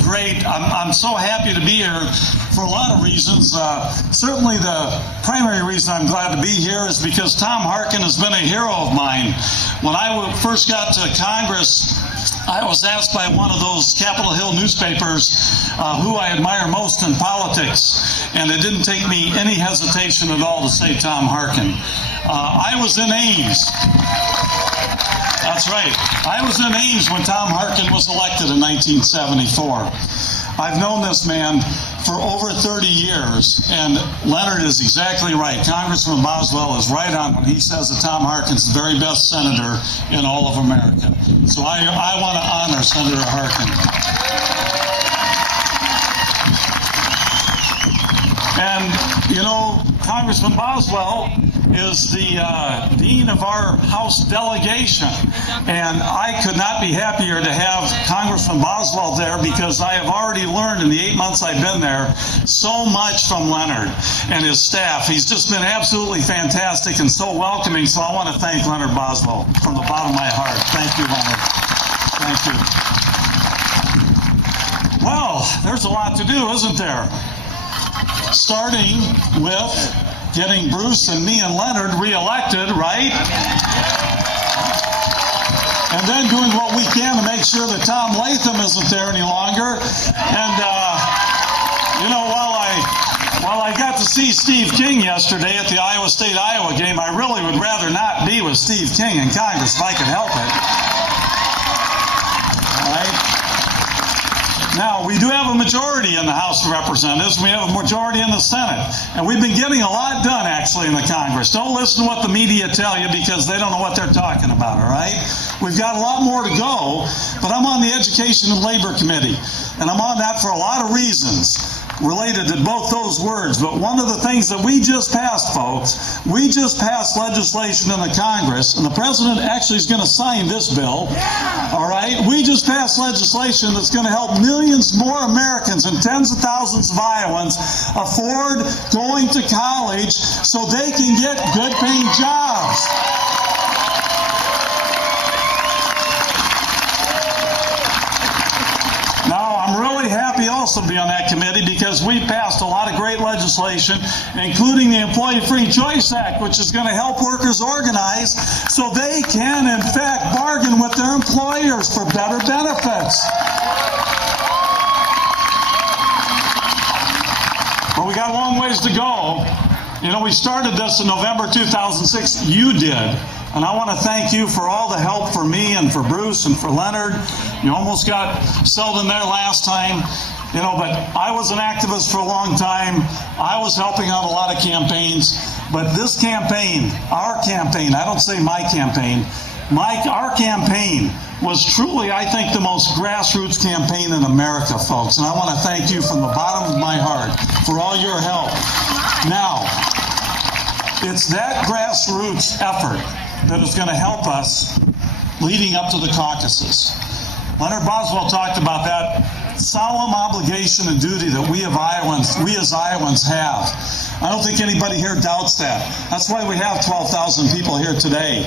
really great. I'm so happy to be here for a lot of reasons. Certainly the primary reason I'm glad to be here is because Tom Harkin has been a hero of mine. When I first got to Congress, I was asked by one of those Capitol Hill newspapers who I admire most in politics, and it didn't take me any hesitation at all to say Tom Harkin. I was in Ames. That's right. I was in Ames when Tom Harkin was elected in 1974. I've known this man for over 30 years, and Leonard is exactly right. Congressman Boswell is right on when he says that Tom Harkin's the very best senator in all of America. So I want to honor Senator Harkin. And, you know, Congressman Boswell is the dean of our House delegation, and I could not be happier to have Congressman Boswell there, because I have already learned in the 8 months I've been there so much from Leonard and his staff. He's just been absolutely fantastic and so welcoming, so I want to thank Leonard Boswell from the bottom of my heart. Thank you, Leonard. Thank you. Well, there's a lot to do, isn't there? Starting with getting Bruce and me and Leonard reelected, right? And then doing what we can to make sure that Tom Latham isn't there any longer. And, you know, while I got to see Steve King yesterday at the Iowa State-Iowa game, I really would rather not be with Steve King in Congress if I could help it. All right? Now, we do have a majority in the House of Representatives. We have a majority in the Senate. And we've been getting a lot done, actually, in the Congress. Don't listen to what the media tell you, because they don't know what they're talking about, all right? We've got a lot more to go, but I'm on the Education and Labor Committee. And I'm on that for a lot of reasons related to both those words. But one of the things that we just passed, folks, we just passed legislation in the Congress, and the president actually is going to sign this bill, all right? We just passed legislation that's going to help millions more Americans and tens of thousands of Iowans afford going to college so they can get good paying jobs. Now, I'm really happy also to be on that committee, because we passed a lot of great legislation, including the Employee Free Choice Act, which is going to help workers organize so they can, in fact, bargain with their employers for better benefits. But we got a long ways to go. You know, we started this in November 2006. You did. And I want to thank you for all the help for me and for Bruce and for Leonard. You almost got Selden there last time. You know, but I was an activist for a long time. I was helping out a lot of campaigns. But this campaign, our campaign, I don't say my campaign, our campaign was truly, I think, the most grassroots campaign in America, folks. And I want to thank you from the bottom of my heart for all your help. Now, it's that grassroots effort that is going to help us leading up to the caucuses. Leonard Boswell talked about that solemn obligation and duty that we as Iowans have. I don't think anybody here doubts that. That's why we have 12,000 people here today,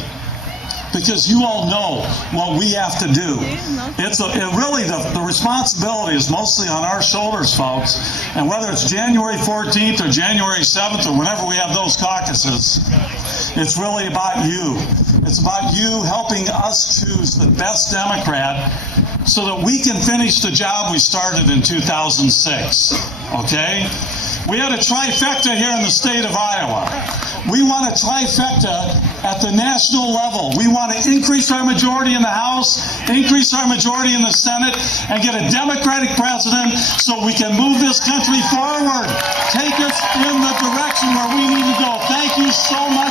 because you all know what we have to do. Really, the responsibility is mostly on our shoulders, folks. And whether it's January 14th or January 7th or whenever we have those caucuses, it's really about you. It's about you helping us choose the best Democrat so that we can finish the job we started in 2006, okay? We had a trifecta here in the state of Iowa. We want a trifecta at the national level. We want to increase our majority in the House, increase our majority in the Senate, and get a Democratic president so we can move this country forward, take us in the direction where we need to go. Thank you so much.